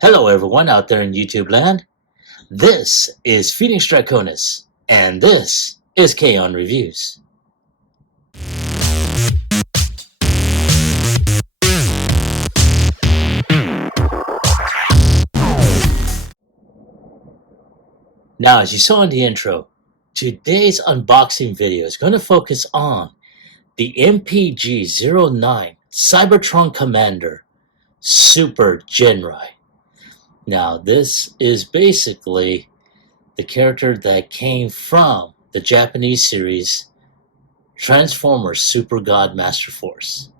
Hello, everyone out there in YouTube land. This is Phoenix Draconis, and this is Kaon Reviews. Now, as you saw in the intro, today's unboxing video is going to focus on the MPG-09 Cybertron Commander Super Ginrai. Now, this is basically the character that came from the Japanese series Transformers Super God Master Force.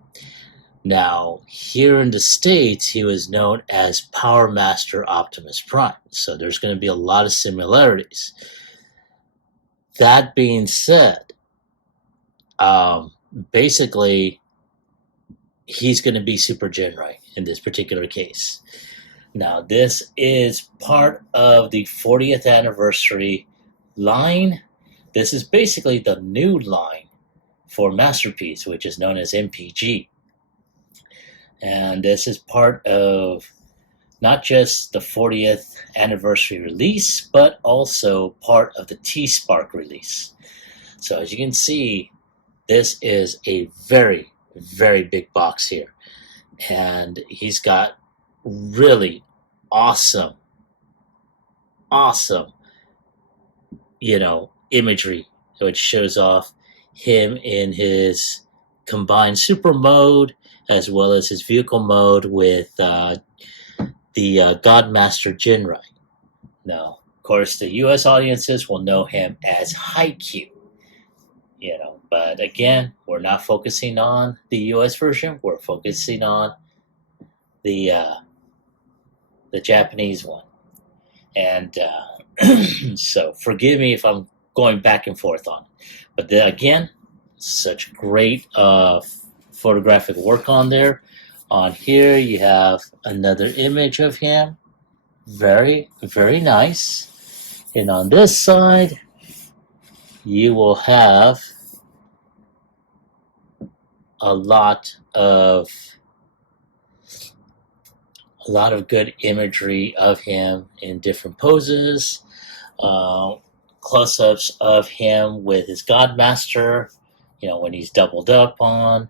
Now, here in the States, he was known as Power Master Optimus Prime, so there's going to be a lot of similarities. That being said, basically, he's going to be Super Ginrai in this particular case. Now, this is part of the 40th anniversary line. This is basically the new line for Masterpiece, which is known as MPG. And this is part of not just the 40th anniversary release, but also part of the T-Spark release. So as you can see, this is a very, very big box here. And he's got really awesome, imagery, which shows off him in his combined super mode, as well as his vehicle mode with the Godmaster Ginrai. Now, of course, the U.S. audiences will know him as Haikyuu, but again, we're not focusing on the U.S. version. We're focusing on the Japanese one. And so forgive me if I'm going back and forth on it. But again, such great photographic work on there. On here, you have another image of him. Very, very nice. And on this side, you will have a lot of good imagery of him in different poses, close-ups of him with his Godmaster, when he's doubled up on,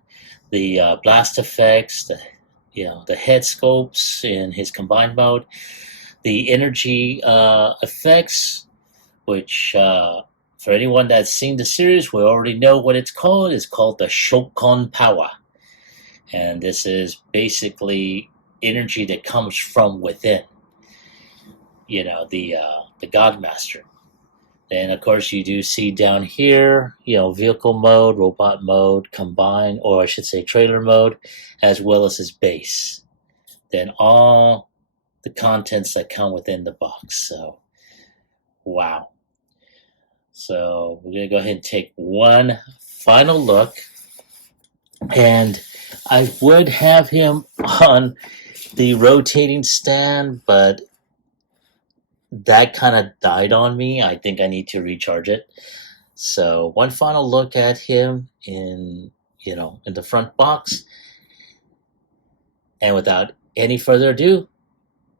the blast effects, the head scopes in his combined mode, the energy effects, which for anyone that's seen the series, we already know what it's called. It's called the Shokon Power. And this is basically energy that comes from within, the Godmaster. Then, of course, you do see down here, vehicle mode, robot mode, combined, or I should say trailer mode, as well as his base. Then all the contents that come within the box. So, wow. So, we're going to go ahead and take one final look. And I would have him on the rotating stand, but that kind of died on me. I think I need to recharge it. So one final look at him in the front box. And without any further ado,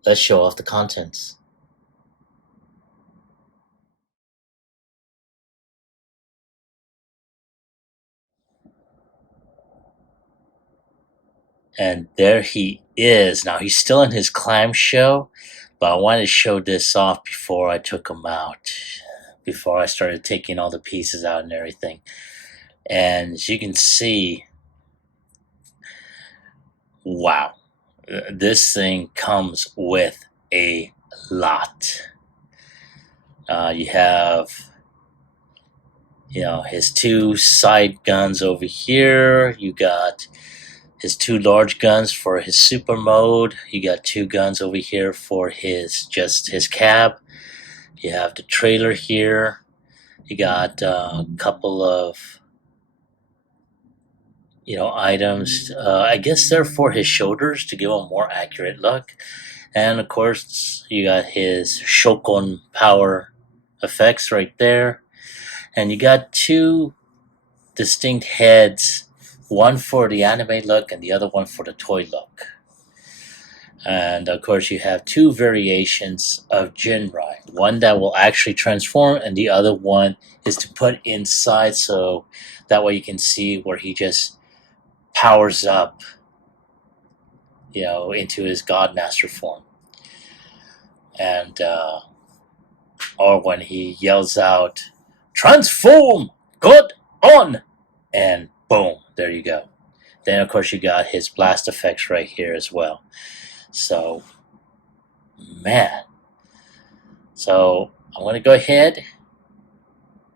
let's show off the contents. And there he is. Now, he's still in his clamshell, but I wanted to show this off before I took him out, before I started taking all the pieces out and everything. And as you can see, wow, this thing comes with a lot. You have, his two side guns over here. You got his two large guns for his super mode. You got two guns over here for his cab. You have the trailer here. You got a couple of items. I guess they're for his shoulders to give him a more accurate look. And of course, you got his Shokon power effects right there. And you got two distinct heads. One for the anime look and the other one for the toy look. And of course, you have two variations of Ginrai. One that will actually transform, and the other one is to put inside, so that way you can see where he just powers up, into his Godmaster form. And or when he yells out, "Transform! Good on!" And boom, there you go. Then of course you got his blast effects right here as well. So, man. So I'm going to go ahead,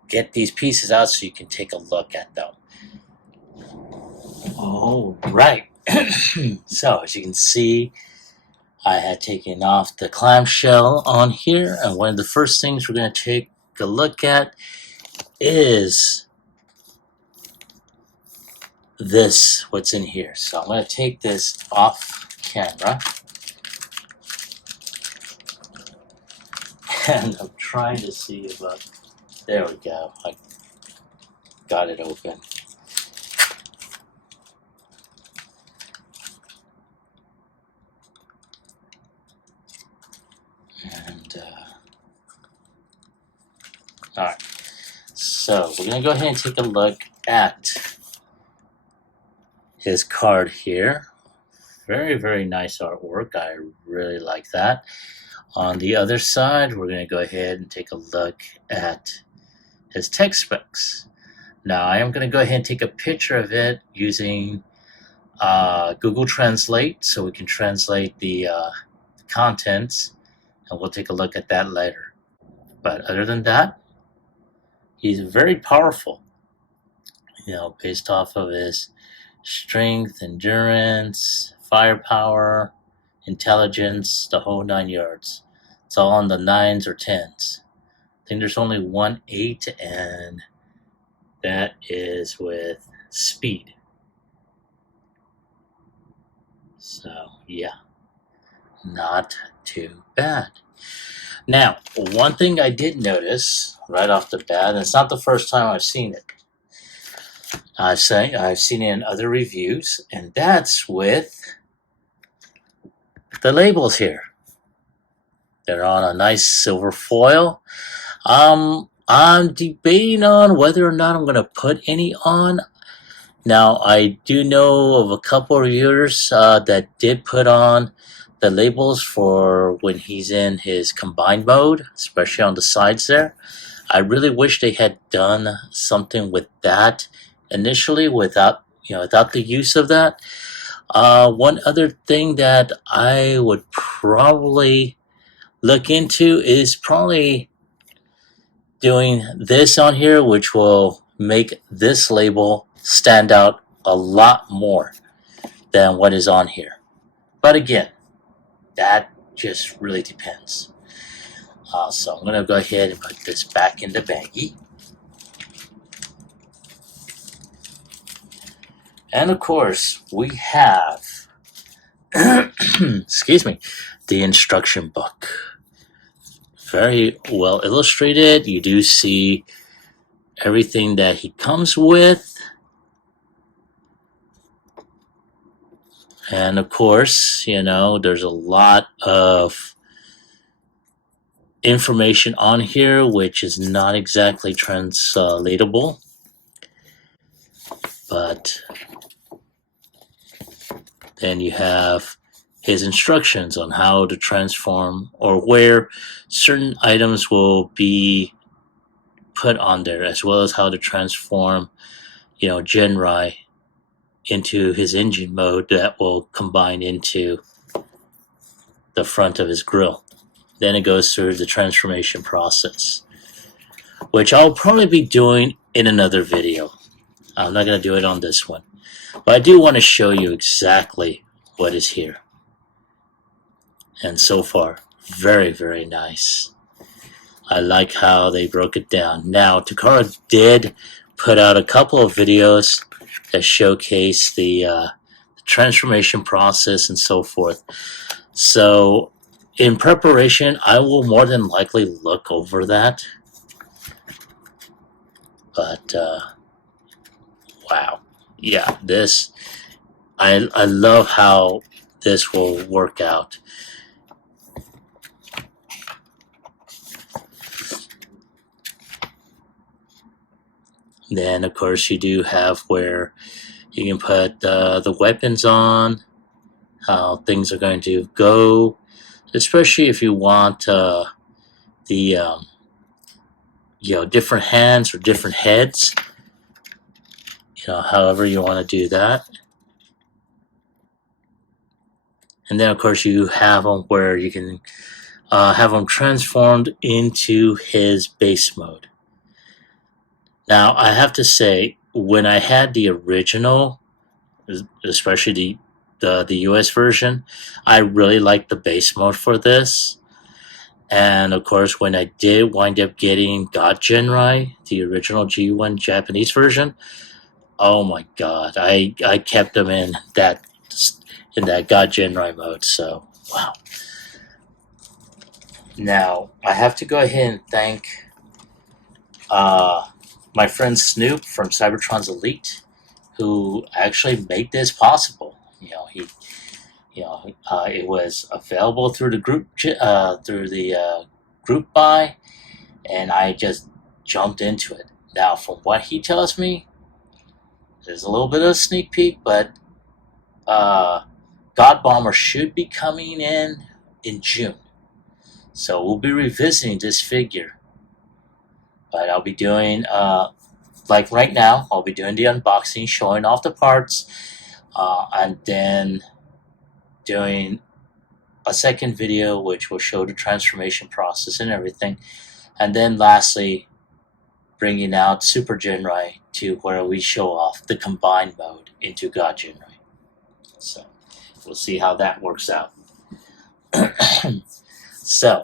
get these pieces out so you can take a look at them. All right. So as you can see, I had taken off the clamshell on here, and one of the first things we're going to take a look at is this, what's in here. So I'm going to take this off camera, and I'm trying to see if there we go, I got it open. And all right, so we're going to go ahead and take a look at his card here. Very, very nice artwork. I really like that. On the other side, we're going to go ahead and take a look at his text specs. Now, I am going to go ahead and take a picture of it using Google Translate, so we can translate the contents, and we'll take a look at that later. But other than that, he's very powerful, based off of his strength, endurance, firepower, intelligence, the whole 9 yards. It's all on the 9s or 10s. I think there's only one 8, and that is with speed. So, yeah, not too bad. Now, one thing I did notice right off the bat, and it's not the first time I've seen it. I've seen it in other reviews, and that's with the labels here. They're on a nice silver foil. I'm debating on whether or not I'm going to put any on. Now, I do know of a couple of reviewers that did put on the labels for when he's in his combined mode, especially on the sides there. I really wish they had done something with that initially without the use of that. One other thing that I would probably look into is probably doing this on here, which will make this label stand out a lot more than what is on here. But again, that just really depends. So I'm going to go ahead and put this back in the baggie. And of course, we have, excuse me, the instruction book. Very well illustrated. You do see everything that he comes with. And of course, there's a lot of information on here which is not exactly translatable. But then you have his instructions on how to transform, or where certain items will be put on there, as well as how to transform, Ginrai into his engine mode that will combine into the front of his grill. Then it goes through the transformation process, which I'll probably be doing in another video. I'm not going to do it on this one, but I do want to show you exactly what is here. And so far, very, very nice. I like how they broke it down. Now, Takara did put out a couple of videos that showcase the transformation process and so forth. So, in preparation, I will more than likely look over that. But, wow. Yeah, I love how this will work out. Then, of course, you do have where you can put the weapons on, how things are going to go, especially if you want the different hands or different heads. However you want to do that. And then, of course, you have them where you can have them transformed into his base mode. Now, I have to say, when I had the original, especially the US version, I really liked the base mode for this. And of course, when I did wind up getting God Ginrai, the original G1 Japanese version, oh my god, I kept them in that God Ginrai mode. So wow. Now I have to go ahead and thank my friend Snoop from Cybertron's Elite, who actually made this possible. It was available through the group buy, and I just jumped into it. Now, from what he tells me, there's a little bit of a sneak peek, but God Bomber should be coming in June. So we'll be revisiting this figure. But I'll be doing, like right now, I'll be doing the unboxing, showing off the parts, and then doing a second video which will show the transformation process and everything. And then lastly, bringing out Super Ginrai to where we show off the combined mode into God Ginrai. So we'll see how that works out. So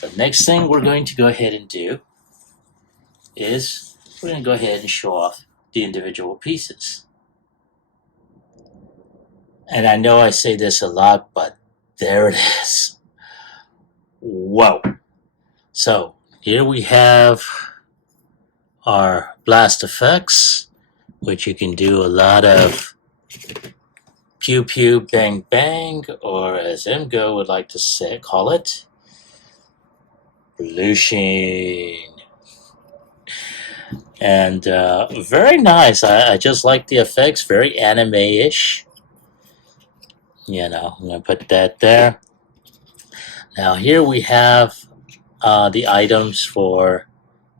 the next thing we're going to go ahead and do is we're going to go ahead and show off the individual pieces. And I know I say this a lot, but there it is. Whoa. So here we have our blast effects, which you can do a lot of pew pew bang bang, or as MGO would like to call it, blushing. And very nice. I just like the effects, very anime-ish. I'm going to put that there. Now here we have the items for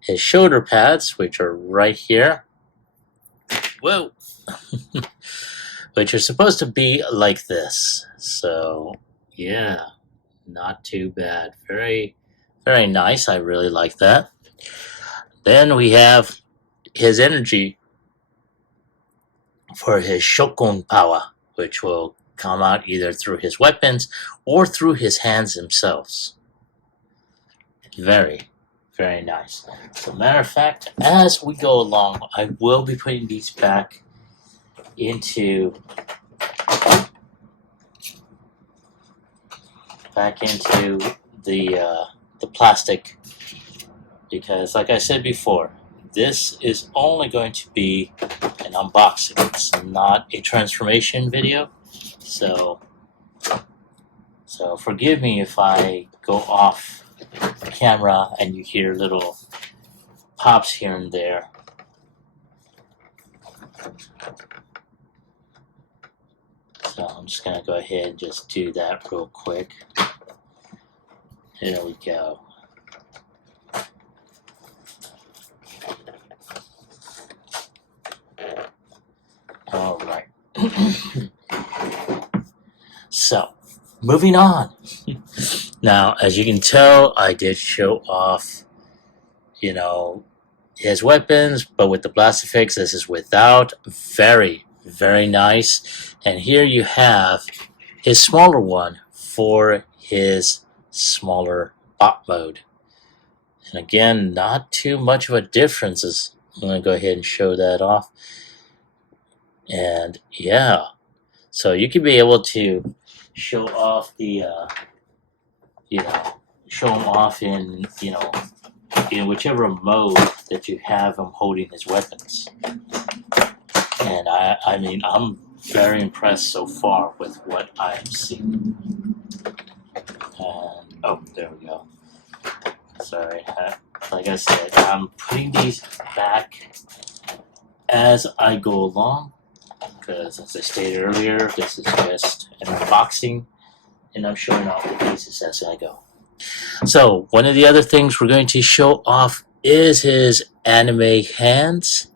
his shoulder pads, which are right here. Whoa! Which are supposed to be like this. So, yeah, not too bad. Very, very nice. I really like that. Then we have his energy for his Shokun power, which will come out either through his weapons or through his hands themselves. Very, very nice. So, matter of fact, as we go along, I will be putting these back into the plastic, because like I said before, this is only going to be an unboxing. It's not a transformation video, so forgive me if I go off camera and you hear little pops here and there. So I'm just going to go ahead and just do that real quick. There we go. All right. So, moving on. Now, as you can tell, I did show off, his weapons, but with the blast effects, this is without. Very, very nice. And here you have his smaller one for his smaller bot mode. And again, not too much of a difference. I'm going to go ahead and show that off. And yeah, so you can be able to show off the, show him off in, in whichever mode that you have him holding his weapons. And I mean, I'm very impressed so far with what I have seen. Oh, there we go. Sorry. Like I said, I'm putting these back as I go along because, as I stated earlier, this is just an unboxing and I'm showing off the pieces as I go. So, one of the other things we're going to show off is his anime hands.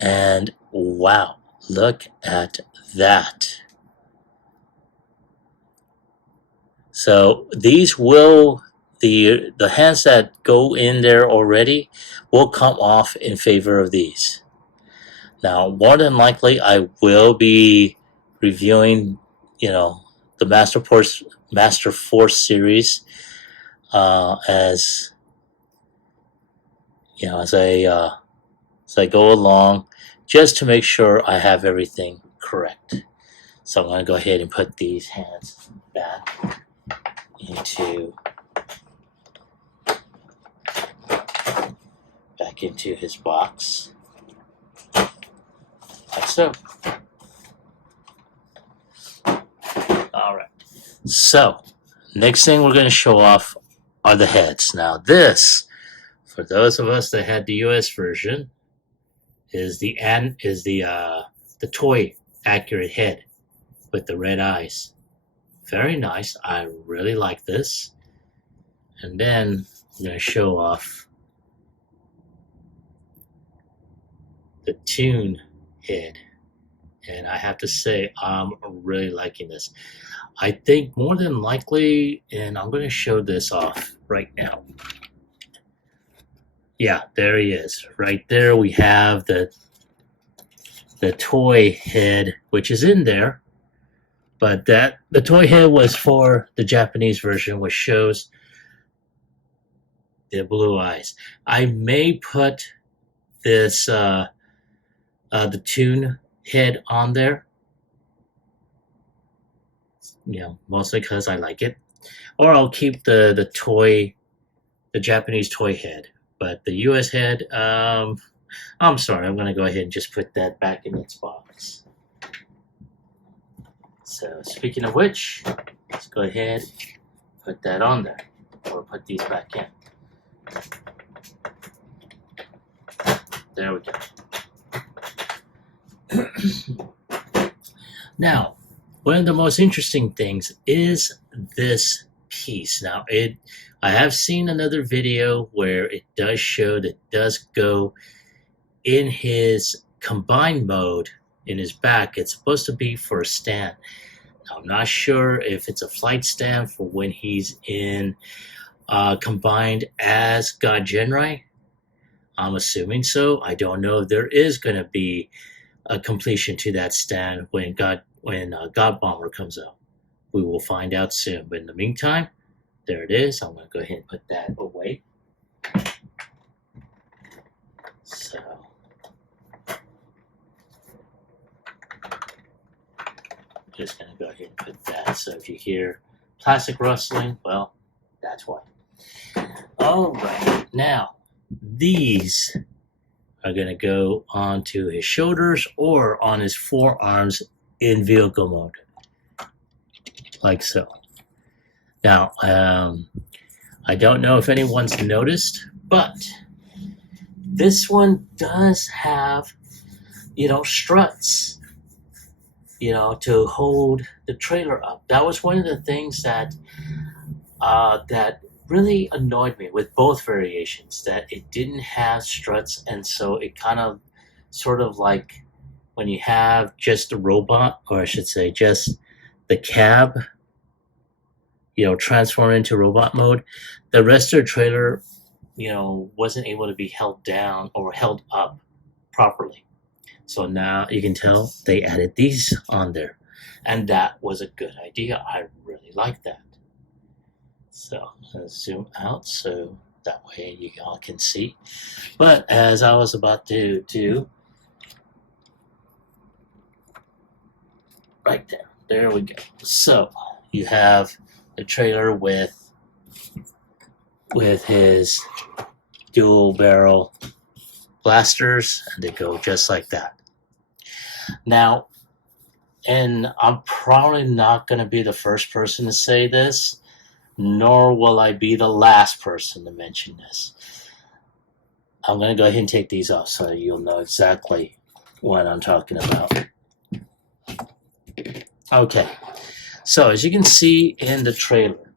And wow, look at that. So these will, the hands that go in there already will come off in favor of these. Now, more than likely, I will be reviewing, the Master Force series as I go along, just to make sure I have everything correct. So I'm going to go ahead and put these hands back into his box, like so. All right. So next thing we're going to show off are the heads. Now this, for those of us that had the US version, is the toy accurate head with the red eyes. Very nice. I really like this. And then I'm going to show off the Toon head. And I have to say, I'm really liking this. I think more than likely, and I'm going to show this off right now. Yeah, there he is. Right there we have the toy head, which is in there. But the toy head was for the Japanese version, which shows the blue eyes. I may put this the Toon head on there, mostly because I like it, or I'll keep the Japanese toy head. But the US head, I'm sorry, I'm going to go ahead and just put that back in its box. So speaking of which, let's go ahead and put that on there, or put these back in. There we go. Now, one of the most interesting things is this piece. Now, I have seen another video where it does show that it does go in his combined mode in his back. It's supposed to be for a stand. Now, I'm not sure if it's a flight stand for when he's in combined as God Ginrai. I'm assuming so. I don't know if there is going to be a completion to that stand when God Bomber comes out. We will find out soon. But in the meantime, there it is. I'm going to go ahead and put that away. So, I'm just going to go ahead and put that. So if you hear plastic rustling, well, that's why. All right. Now, these are going to go onto his shoulders or on his forearms in vehicle mode, like so. Now, I don't know if anyone's noticed, but this one does have, struts, to hold the trailer up. That was one of the things that really annoyed me with both variations, that it didn't have struts, and so it kind of sort of like when you have just the robot, or I should say just the cab, transform into robot mode, the rest of the trailer, wasn't able to be held down or held up properly. So now you can tell they added these on there, and that was a good idea. I really like that. So let's zoom out so that way you all can see. But as I was about to do, right there we go. So you have a trailer with his dual barrel blasters, and they go just like that. Now, and I'm probably not going to be the first person to say this, nor will I be the last person to mention this. I'm going to go ahead and take these off so you'll know exactly what I'm talking about. Okay, so as you can see in the trailer,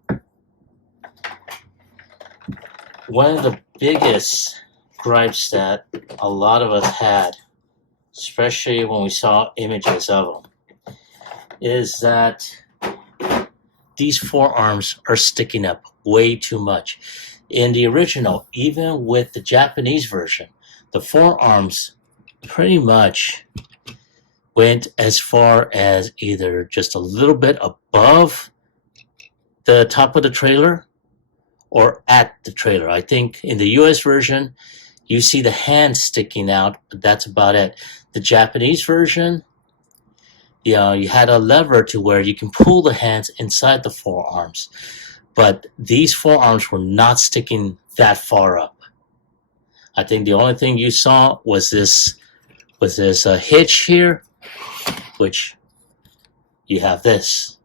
one of the biggest gripes that a lot of us had, especially when we saw images of them, is that these forearms are sticking up way too much. In the original, even with the Japanese version, the forearms pretty much went as far as either just a little bit above the top of the trailer or at the trailer. I think in the US version, you see the hand sticking out, but that's about it. The Japanese version, you had a lever to where you can pull the hands inside the forearms, but these forearms were not sticking that far up. I think the only thing you saw was this hitch here, which you have this.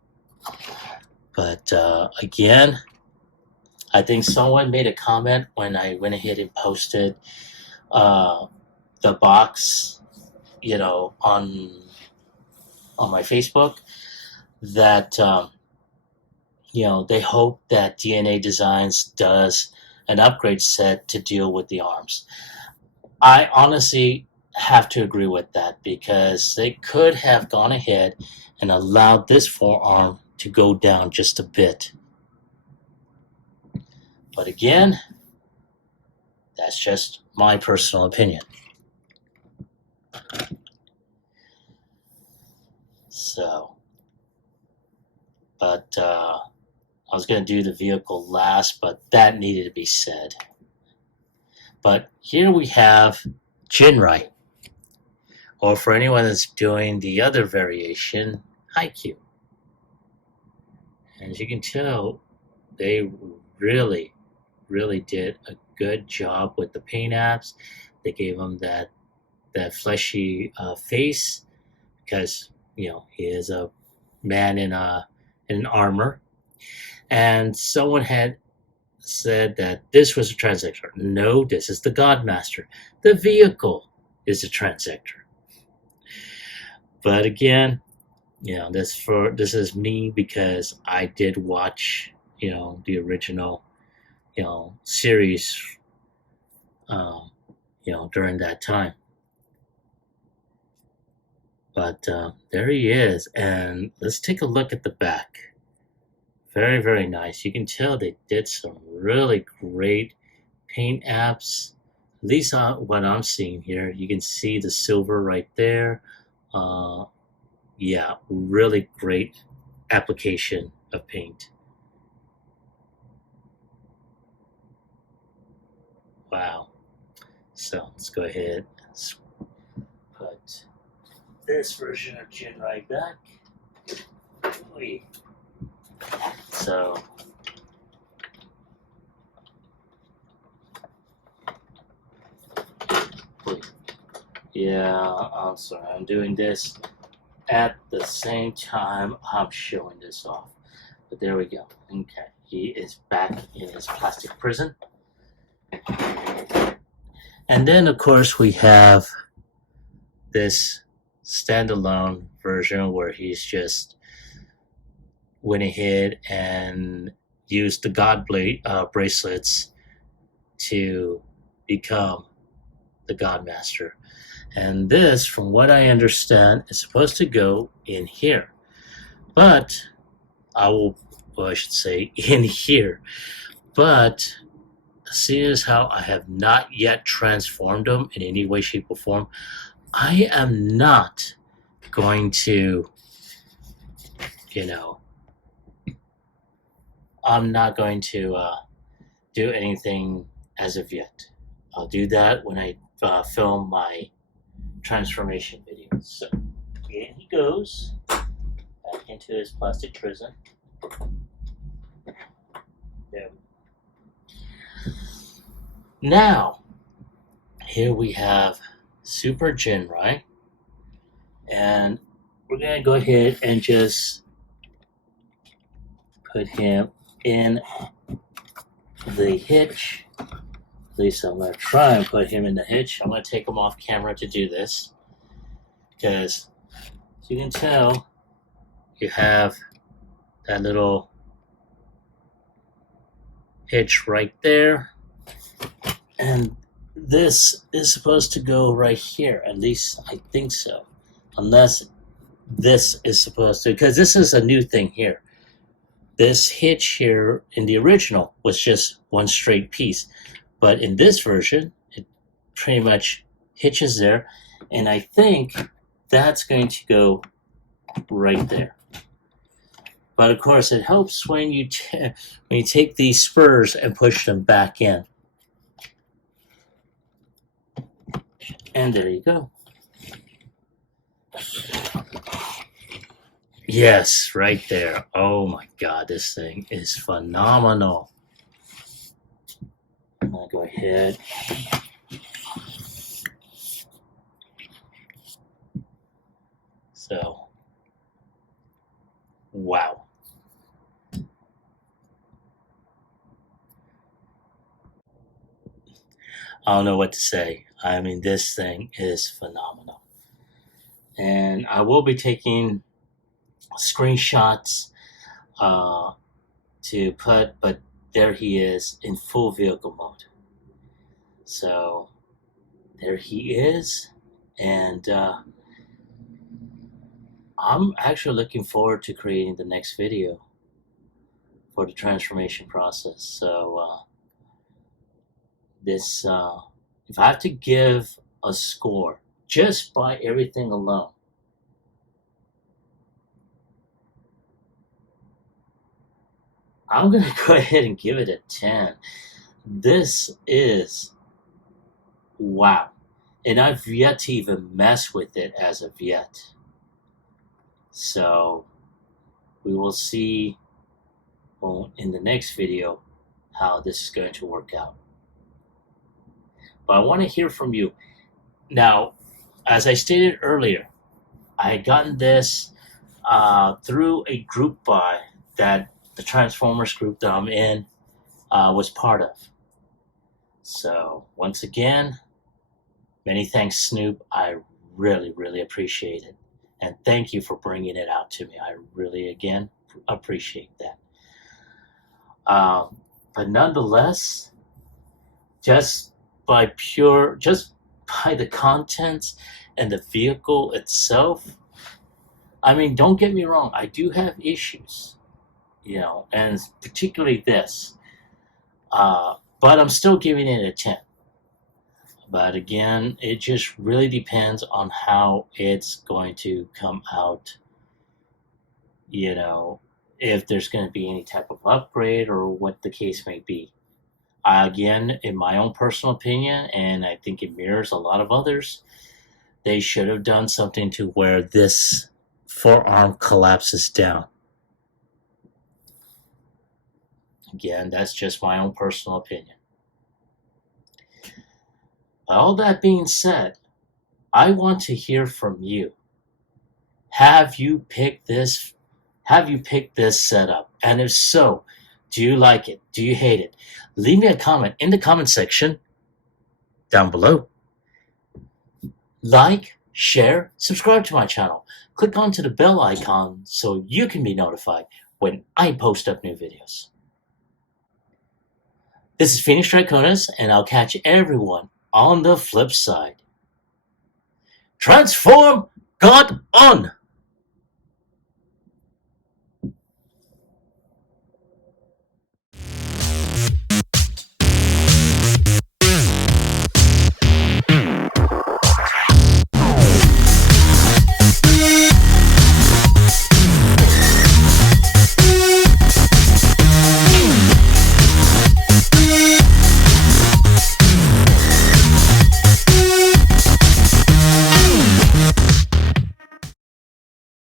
But again, I think someone made a comment when I went ahead and posted the box, on my Facebook, that they hope that DNA Designs does an upgrade set to deal with the arms. I honestly have to agree with that, because they could have gone ahead and allowed this forearm to go down just a bit. But again, that's just my personal opinion. So, but I was going to do the vehicle last, but that needed to be said. But here we have Ginrai, or for anyone that's doing the other variation, Haikyuu. As you can tell, they really did a good job with the paint apps. They gave him that fleshy face, because he is a man in an armor. And someone had said that this was a transector. No, this is the Godmaster. The vehicle is a transector. But again, this is me, because I did watch the original series during that time. But there he is, and let's take a look at the back. Very, very nice. You can tell they did some really great paint apps. At least what I'm seeing here. You can see the silver right there. Yeah, really great application of paint. Wow. So let's go ahead and put this version of Ginrai back. So yeah, I'm sorry, I'm doing this at the same time I'm showing this off. But there we go. Okay, he is back in his plastic prison. And then of course we have this standalone version where he's just went ahead and used the God bracelets to become the Godmaster. And this, from what I understand, is supposed to go in here. But I should say in here. But seeing as how I have not yet transformed them in any way, shape, or form, I am not going to, I'm not going to do anything as of yet. I'll do that when I film my transformation video. So, in he goes back into his plastic prison. There. Now, here we have Super Ginrai, and we're going to go ahead and just put him in the hitch. At least I'm going to try and put him in the hitch. I'm going to take him off camera to do this, because as you can tell, you have that little hitch right there, and this is supposed to go right here. At least I think so, unless this is supposed to, because this is a new thing here. This hitch here in the original was just one straight piece, but in this version it pretty much hitches there, and I think that's going to go right there. But of course it helps when you take these spurs and push them back in. And there you go. Yes, right there. Oh my God, this thing is phenomenal. I'm gonna go ahead. So, wow. I don't know what to say. I mean, this thing is phenomenal. And I will be taking screenshots to put, but there he is in full vehicle mode. So there he is, and I'm actually looking forward to creating the next video for the transformation process. So this, if I have to give a score just by everything alone, I'm going to go ahead and give it a 10. This is wow. And I've yet to even mess with it as of yet. So we will see in the next video how this is going to work out. But I want to hear from you. Now, as I stated earlier, I had gotten this through a group buy that the Transformers group that I'm in was part of. So once again, many thanks, Snoop. I really, really appreciate it. And thank you for bringing it out to me. I really, again, appreciate that. But nonetheless, just by the contents and the vehicle itself, I mean, don't get me wrong, I do have issues. And particularly this. But I'm still giving it a 10. But again, it just really depends on how it's going to come out. If there's going to be any type of upgrade or what the case may be. Again, in my own personal opinion, and I think it mirrors a lot of others, they should have done something to where this forearm collapses down. Again, that's just my own personal opinion. All that being said, I want to hear from you. Have you picked this setup? And if so, do you like it? Do you hate it? Leave me a comment in the comment section down below. Like, share, subscribe to my channel. Click onto the bell icon so you can be notified when I post up new videos. This is Phoenix Draconis, and I'll catch everyone on the flip side. Transform God on!